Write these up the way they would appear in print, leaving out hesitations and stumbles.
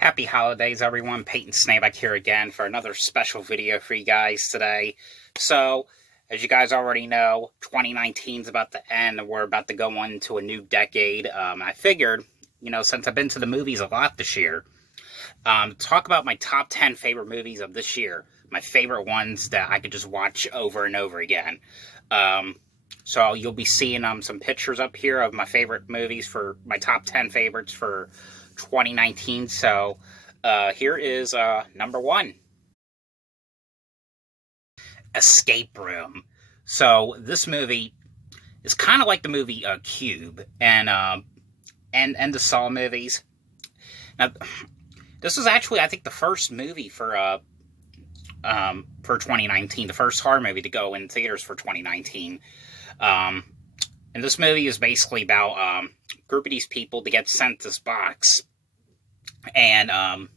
Happy holidays, everyone. Peyton Snaback here again for another special video for you guys today. So, as you guys already know, 2019 is about to end and we're about to go into a new decade. I figured, since I've been to the movies a lot this year, talk about my top 10 favorite movies of this year. My favorite ones that I could just watch over and over again. So you'll be seeing some pictures up here of my favorite movies for my top 10 favorites for 2019. So here is number one, Escape Room. So this movie is kind of like the movie Cube and the Saw movies. Now, this was actually, I think, the first movie for 2019, the first horror movie to go in theaters for 2019. And this movie is basically about a group of these people to get sent this box. And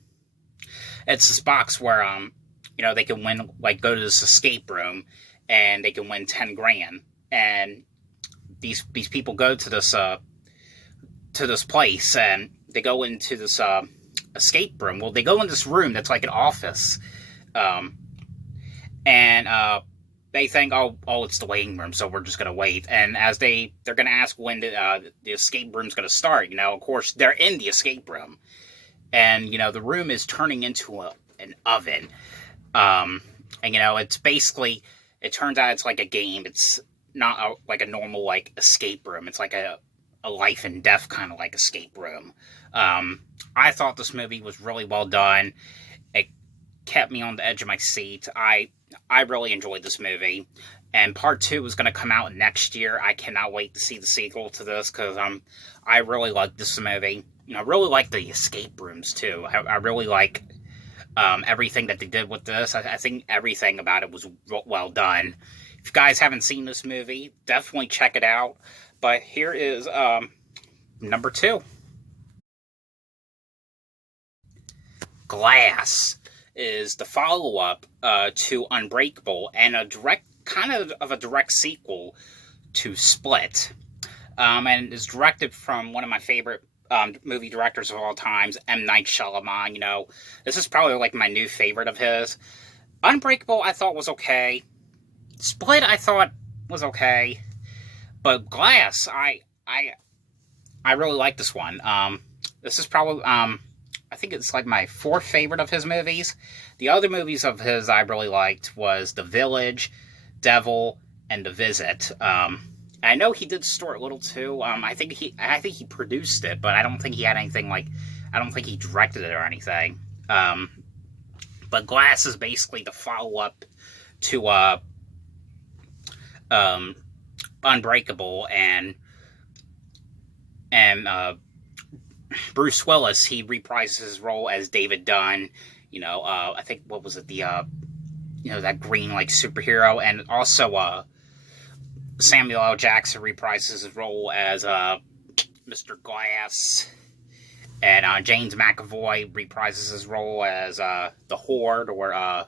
it's this box where they can win, like, go to this escape room and they can win 10 grand. And these people go to this place and they go into this escape room. Well, they go in this room that's like an office. They think, oh, it's the waiting room, so we're just going to wait. And as they're going to ask when the escape room's going to start, of course, they're in the escape room. And, the room is turning into an oven. It's basically, it turns out it's like a game. It's not like a normal, like, escape room. It's like a life and death kind of like escape room. I thought this movie was really well done. It kept me on the edge of my seat. I really enjoyed this movie, and part 2 is going to come out next year. I cannot wait to see the sequel to this, because I really like this movie. I really like the escape rooms, too. I really like everything that they did with this. I think everything about it was well done. If you guys haven't seen this movie, definitely check it out. But here is number 2. Glass is the follow-up to Unbreakable and a direct sequel to Split, and is directed from one of my favorite movie directors of all times, M. Night Shyamalan. This is probably like my new favorite of his. Unbreakable I thought was okay. Split I thought was okay, but Glass I really like this one. This is probably I think it's like my 4th favorite of his movies. The other movies of his I really liked was The Village, Devil, and The Visit. I know he did Stuart Little too. I think he produced it, but I don't think he had anything like. I don't think he directed it or anything. But Glass is basically the follow-up to Unbreakable, and Bruce Willis, he reprises his role as David Dunn. I think, what was it, that green, like, superhero, and also, Samuel L. Jackson reprises his role as, Mr. Glass, and, James McAvoy reprises his role as, the Horde, or,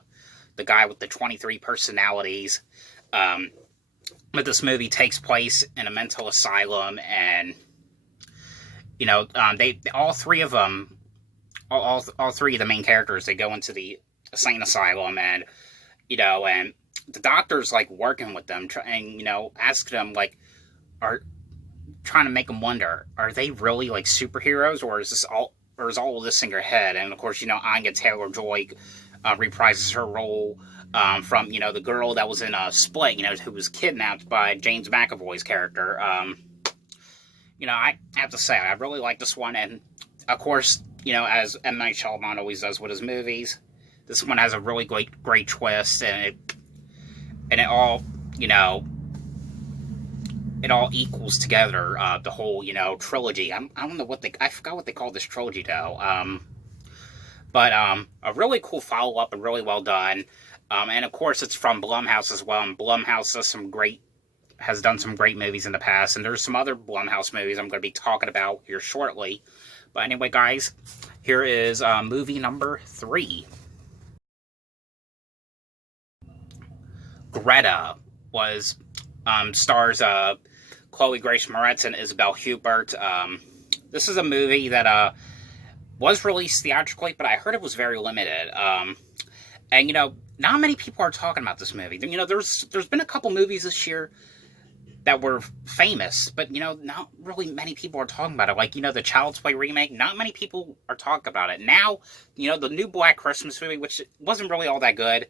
the guy with the 23 personalities. But this movie takes place in a mental asylum, and they all three of them, all three of the main characters, they go into the insane asylum, and and the doctor's like working with them, and ask them, like, are trying to make them wonder, are they really like superheroes, or is all of this in your head? And of course, Anya Taylor-Joy reprises her role from the girl that was in Split, who was kidnapped by James McAvoy's character. I have to say, I really like this one, and, of course, as M. Night Shyamalan always does with his movies, this one has a really great twist, and it all, it all equals together, the whole, trilogy. I don't know I forgot what they call this trilogy, though, but a really cool follow-up and really well done, and, of course, it's from Blumhouse as well, and Blumhouse has done some great movies in the past, and there's some other Blumhouse movies I'm going to be talking about here shortly. But anyway, guys, here is movie number 3. Greta stars Chloe Grace Moretz and Isabel Huppert. This is a movie that was released theatrically, but I heard it was very limited. And not many people are talking about this movie. There's been a couple movies this year that were famous, but not really many people are talking about it. Like the Child's Play remake, not many people are talking about it. Now, the new Black Christmas movie, which wasn't really all that good.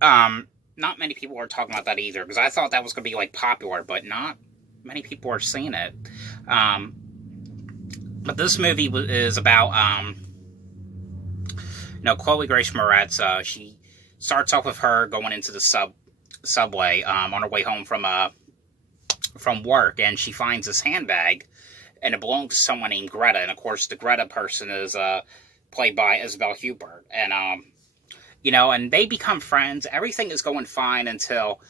Not many people are talking about that either, because I thought that was going to be like popular, but not many people are seeing it. But this movie is about Chloe Grace Moretz. She starts off with her going into the subway on her way home from work, and she finds this handbag, and it belongs to someone named Greta. And of course, the Greta person is played by Isabelle Huppert, and and they become friends. Everything is going fine until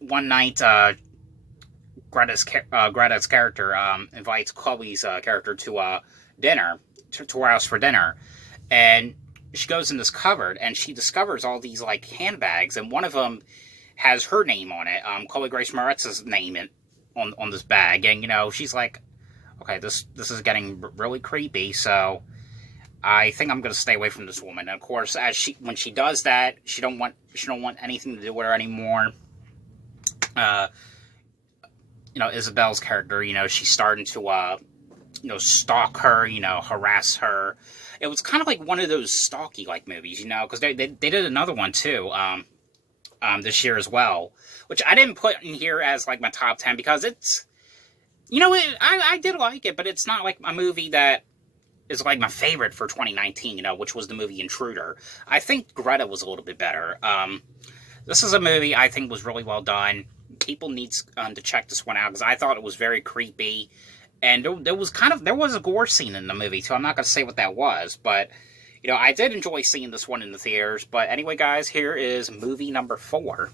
one night Greta's character invites Chloe's character to dinner, to her house for dinner, and she goes in this cupboard and she discovers all these like handbags, and one of them has her name on it, Chloe Grace Moretz's name on this bag, and she's like, okay, this is getting really creepy, so I think I'm going to stay away from this woman. And of course, when she does that, she don't want anything to do with her anymore. Isabel's character, she's starting to stalk her, harass her. It was kind of like one of those stalky-like movies, because they did another one, too, this year as well, which I didn't put in here as, like, my top 10, because it's, I did like it, but it's not, like, a movie that is, like, my favorite for 2019, which was the movie Intruder. I think Greta was a little bit better. This is a movie I think was really well done. People need to check this one out, because I thought it was very creepy. And there was a gore scene in the movie, too. I'm not going to say what that was, but, I did enjoy seeing this one in the theaters. But anyway, guys, here is movie number 4.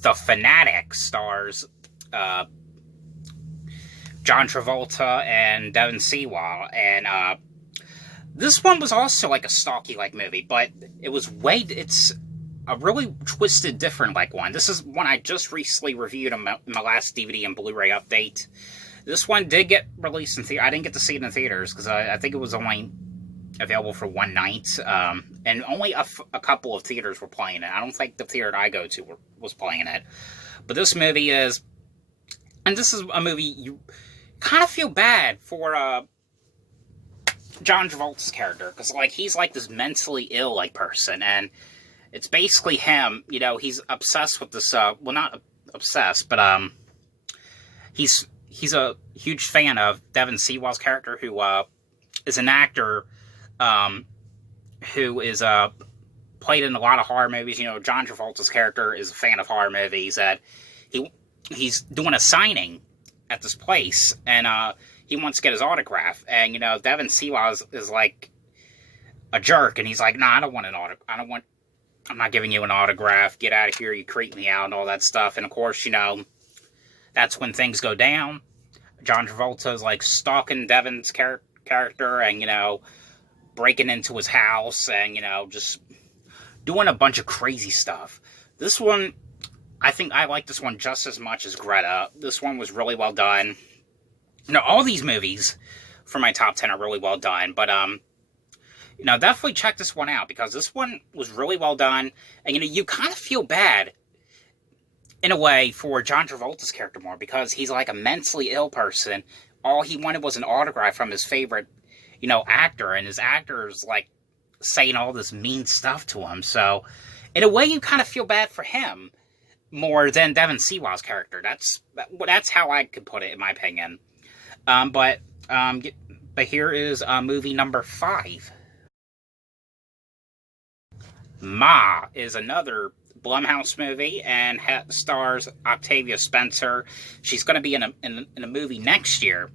The Fanatic stars John Travolta and Devon Sawa. And this one was also like a stalky-like movie, but it's a really twisted, different like one. This is one I just recently reviewed in my last DVD and Blu-ray update. This one did get released in theater. I didn't get to see it in theaters because I think it was only available for one night, and only a couple of theaters were playing it. I don't think the theater I go to was playing it. But this movie is, and this is a movie you kind of feel bad for John Travolta's character, because like he's like this mentally ill like person, and it's basically him, he's obsessed with this, well, not obsessed, but, he's a huge fan of Devon Sawa's character, who, is an actor, who is, played in a lot of horror movies. John Travolta's character is a fan of horror movies, that he's doing a signing at this place, and, he wants to get his autograph, and, Devon Sawa is like a jerk, and he's like, nah, I don't want an autograph, I'm not giving you an autograph, get out of here, you creep me out, and all that stuff. And of course, that's when things go down. John Travolta is like stalking Devon's character, and breaking into his house, and just doing a bunch of crazy stuff. This one, I think I like this one just as much as Greta. This one was really well done. All these movies for my top 10 are really well done, but definitely check this one out, because this one was really well done, and, you kind of feel bad, in a way, for John Travolta's character more, because he's like a mentally ill person. All he wanted was an autograph from his favorite, actor, and his actor is, like, saying all this mean stuff to him, so, in a way, you kind of feel bad for him, more than Devon Sawa's character. That's how I could put it, in my opinion. But here is movie number 5. Ma is another Blumhouse movie, and stars Octavia Spencer. She's going to be in a movie next year,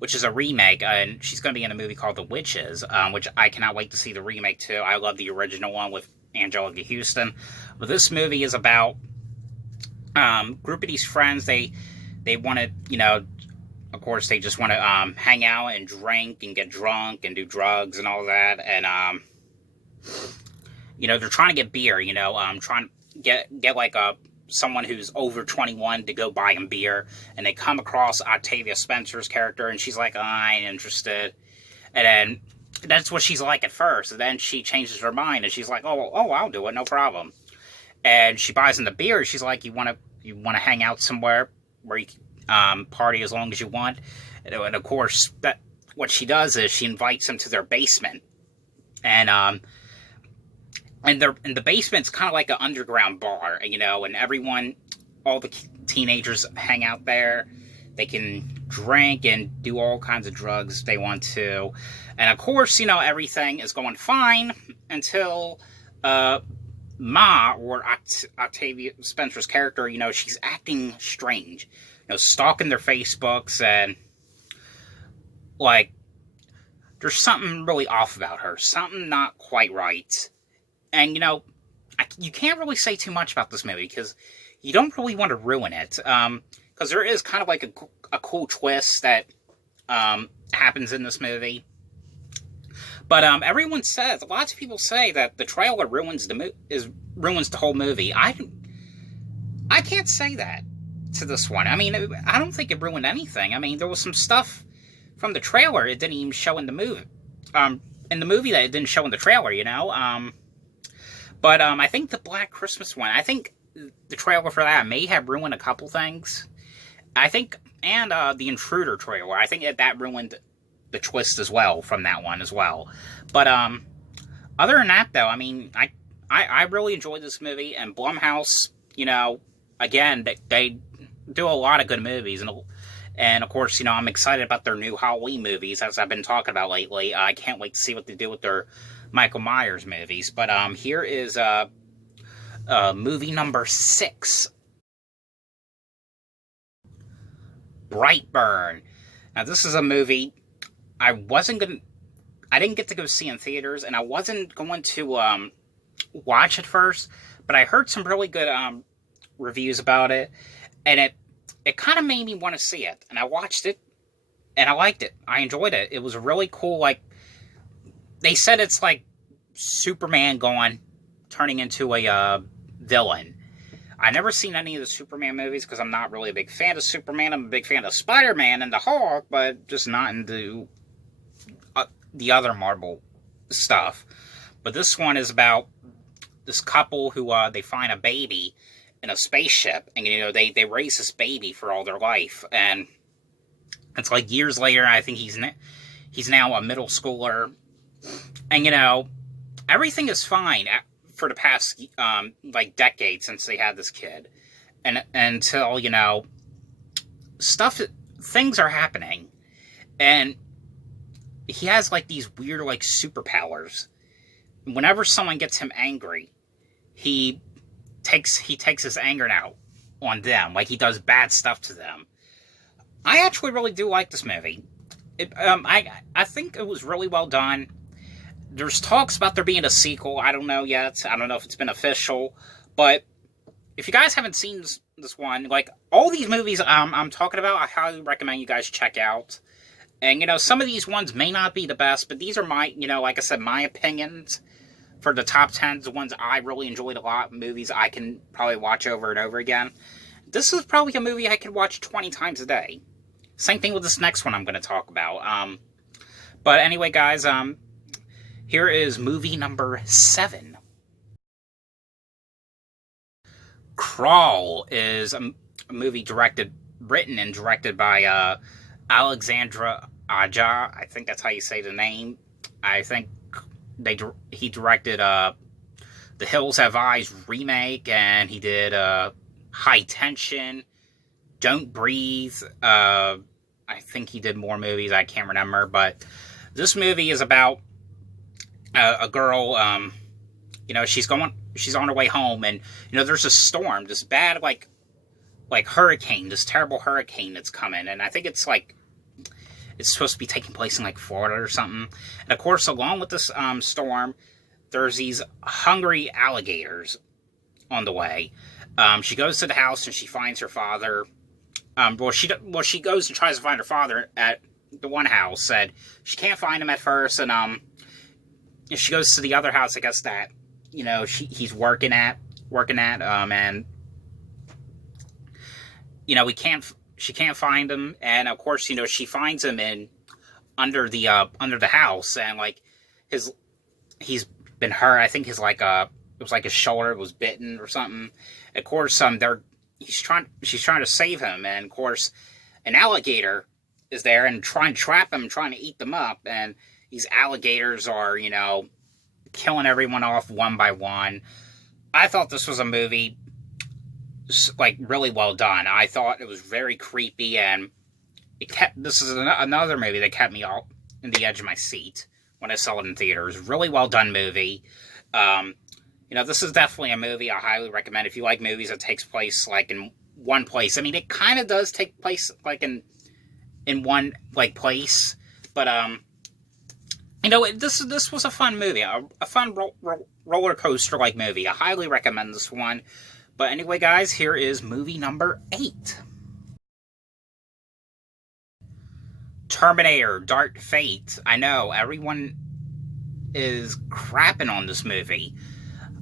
which is a remake, and she's going to be in a movie called The Witches, which I cannot wait to see the remake too. I love the original one with Angelica Houston. But this movie is about group of these friends. They want to, of course, they just want to hang out and drink and get drunk and do drugs and all that, and they're trying to get beer, trying to get like a someone who's over 21 to go buy him beer, and they come across Octavia Spencer's character, and she's like, oh, I ain't interested. And then that's what she's like at first, and then she changes her mind, and she's like, oh, I'll do it, no problem. And she buys him the beer. She's like, you want to hang out somewhere where you party as long as you want? And of course, what she does is she invites him to their basement, and the basement's kind of like an underground bar, and everyone, all the teenagers hang out there. They can drink and do all kinds of drugs if they want to. And of course, everything is going fine until Ma, or Octavia Spencer's character, she's acting strange. Stalking their Facebooks, and like, there's something really off about her. Something not quite right. And, you can't really say too much about this movie, because you don't really want to ruin it. Because there is kind of like a cool twist that happens in this movie. But everyone says, lots of people say that the trailer ruins the whole movie. I can't say that to this one. I mean, I don't think it ruined anything. I mean, there was some stuff from the trailer it didn't even show in the movie. In the movie that it didn't show in the trailer, But I think the Black Christmas one, I think the trailer for that may have ruined a couple things. I think, and the Intruder trailer, I think that ruined the twist as well from that one as well. But other than that, though, I mean, I really enjoyed this movie, and Blumhouse, again, they do a lot of good movies, and of course, I'm excited about their new Halloween movies, as I've been talking about lately. I can't wait to see what they do with their Michael Myers movies. But here is movie number 6. Brightburn. Now, this is a movie I didn't get to go see in theaters, and I wasn't going to watch it first, but I heard some really good reviews about it, and it kind of made me want to see it. And I watched it, and I liked it. I enjoyed it. It was really cool. Like, they said it's like Superman turning into a villain. I never seen any of the Superman movies because I'm not really a big fan of Superman. I'm a big fan of Spider-Man and the Hulk, but just not into the other Marvel stuff. But this one is about this couple who they find a baby in a spaceship, and they raise this baby for all their life, and it's like years later. I think he's now a middle schooler, and everything is fine for the past like decade since they had this kid, and until things are happening, and he has like these weird like superpowers. Whenever someone gets him angry, he takes his anger out on them, like he does bad stuff to them. I actually really do like this movie. I think it was really well done. There's talks about there being a sequel. I don't know yet. I don't know if it's been official. But if you guys haven't seen this one, like all these movies I'm talking about, I highly recommend you guys check out. And, some of these ones may not be the best, but these are my, like I said, my opinions for the top 10, the ones I really enjoyed a lot, movies I can probably watch over and over again. This is probably a movie I could watch 20 times a day. Same thing with this next one I'm going to talk about. But anyway, guys, here is movie number 7. Crawl is a movie written and directed by Alexandra Aja. I think that's how you say the name. I think he directed The Hills Have Eyes remake, and he did High Tension, Don't Breathe. I think he did more movies. I can't remember, but this movie is about a girl. She's on her way home, and there's a storm, this bad like hurricane, this terrible hurricane that's coming, and I think it's supposed to be taking place in like Florida or something. And of course, along with this storm, there's these hungry alligators on the way. She goes to the house and she finds her father. She goes and tries to find her father at the one house. Said she can't find him at first, and she goes to the other house, I guess that he's working at, and she can't find him, and of course, she finds him in under the house, and like his he's been hurt. I think it was like his shoulder was bitten or something. Of course, she's trying to save him, and of course, an alligator is there and trying to trap him, trying to eat them up, and these alligators are, killing everyone off one by one. I thought this was a movie, like, really well done. I thought it was very creepy, and this is another movie that kept me all in the edge of my seat when I saw it in theaters. Really well done movie. This is definitely a movie I highly recommend if you like movies that takes place, like, in one place. I mean, it kind of does take place, like, in one, like, place, but, this was a fun movie, a fun roller coaster like movie. I highly recommend this one. But anyway, guys, here is movie number 8. Terminator: Dark Fate. I know everyone is crapping on this movie.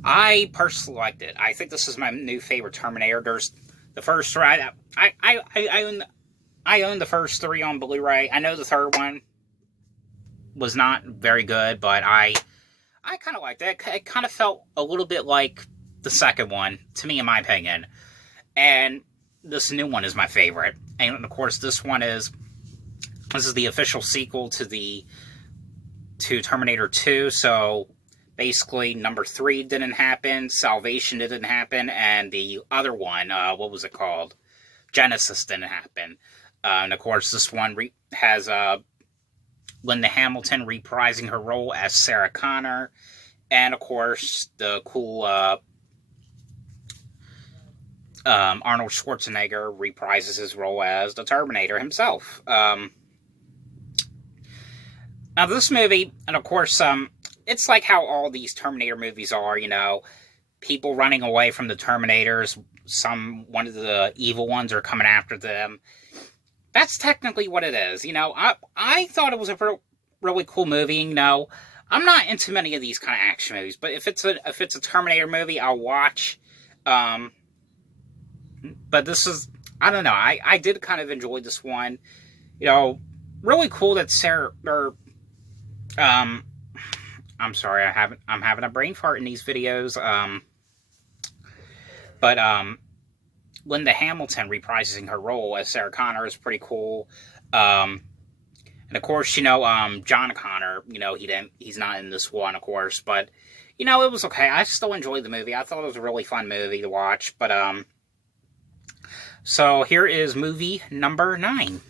I personally liked it. I think this is my new favorite Terminator. There's the first three. I own the first 3 on Blu-ray. I know the third one was not very good, but I kind of liked it. It kind of felt a little bit like the second one, to me, in my opinion. And this new one is my favorite. And of course, this is the official sequel to Terminator 2. So basically, number 3 didn't happen, Salvation didn't happen, and the other one, what was it called? Genesis didn't happen. And of course, this one has Linda Hamilton reprising her role as Sarah Connor, and of course the cool Arnold Schwarzenegger reprises his role as the Terminator himself. Now this movie, and of course, it's like how all these Terminator movies are, people running away from the Terminators. One of the evil ones are coming after them. That's technically what it is. I thought it was a really cool movie. I'm not into many of these kind of action movies, but if it's a Terminator movie, I'll watch. But this is, I don't know. I did kind of enjoy this one. Really cool that I'm sorry, I'm having a brain fart in these videos. But Linda Hamilton reprising her role as Sarah Connor is pretty cool. And of course, John Connor, he's not in this one, of course, but, it was okay. I still enjoyed the movie. I thought it was a really fun movie to watch, but, so here is movie number 9.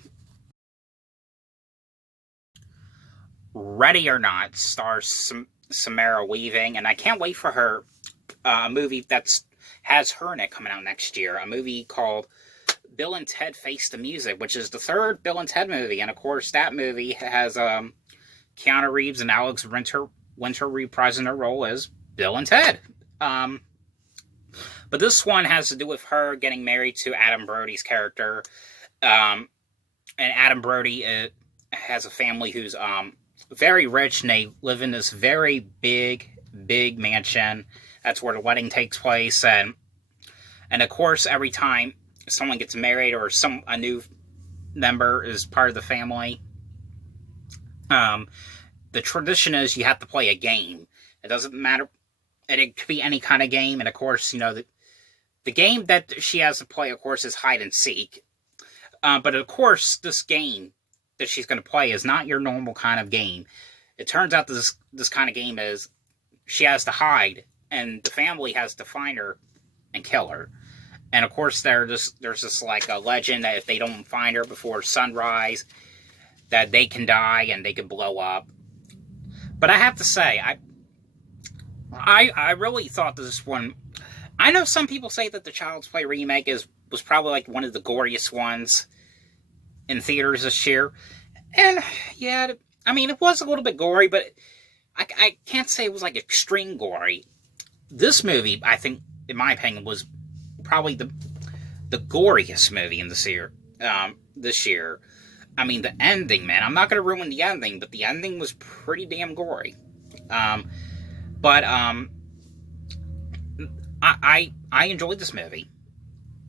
Ready or Not stars Samara Weaving, and I can't wait for her, a movie has her in it coming out next year. A movie called Bill and Ted Face the Music, which is the 3rd Bill and Ted movie. And of course, that movie has Keanu Reeves and Alex Winter reprising their role as Bill and Ted. But this one has to do with her getting married to Adam Brody's character. And Adam Brody has a family who's very rich, and they live in this very big mansion. That's where the wedding takes place, and of course, every time someone gets married or a new member is part of the family, the tradition is you have to play a game. It doesn't matter, and it could be any kind of game. And of course, the game that she has to play, of course, is hide and seek. But of course, this game that she's going to play is not your normal kind of game. It turns out this kind of game is she has to hide, and the family has to find her and kill her. And of course, there's just like a legend that if they don't find her before sunrise, that they can die and they can blow up. But I have to say, I really thought this one. I know some people say that the Child's Play remake was probably like one of the goriest ones in theaters this year. And yeah, I mean, it was a little bit gory, but I can't say it was like extreme gory. This movie, I think, in my opinion, was probably the goriest movie in this year. I mean, the ending, man. I'm not going to ruin the ending, but the ending was pretty damn gory. But I enjoyed this movie.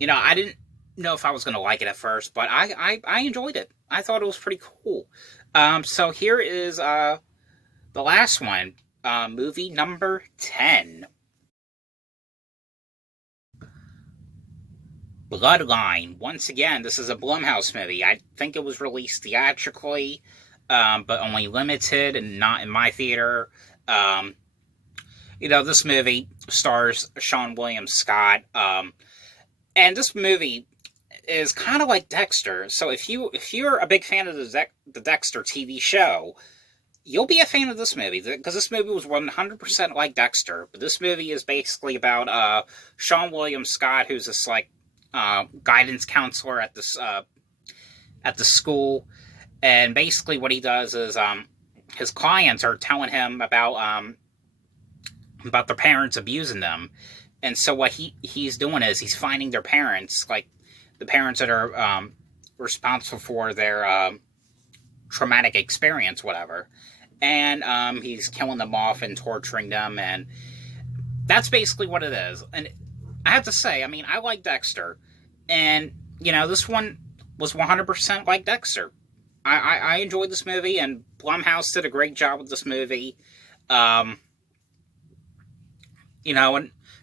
I didn't know if I was going to like it at first, but I enjoyed it. I thought it was pretty cool. So here is the last one, movie number 10. Bloodline. Once again, this is a Blumhouse movie. I think it was released theatrically, but only limited and not in my theater. This movie stars Sean William Scott, and this movie is kind of like Dexter. So if you're a big fan of the Dexter TV show, you'll be a fan of this movie, because this movie was 100% like Dexter. But this movie is basically about Sean William Scott, who's this like guidance counselor at the school, and basically what he does is his clients are telling him about their parents abusing them, and so what he's doing is he's finding their parents, like the parents that are responsible for their traumatic experience, whatever, and he's killing them off and torturing them, and that's basically what it is. And I have to say, I mean, I like Dexter, and this one was 100% like Dexter. I enjoyed this movie, and Blumhouse did a great job with this movie. And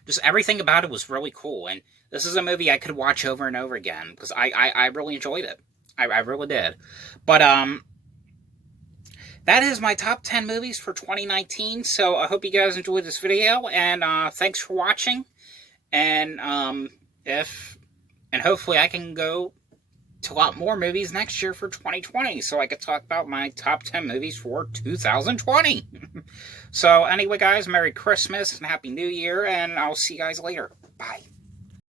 just everything about it was really cool. And this is a movie I could watch over and over again, because I really enjoyed it. I really did. But that is my top 10 movies for 2019. So I hope you guys enjoyed this video, and thanks for watching. And hopefully I can go to a lot more movies next year for 2020, so I could talk about my top 10 movies for 2020. So anyway, guys, Merry Christmas and Happy New Year, and I'll see you guys later. Bye.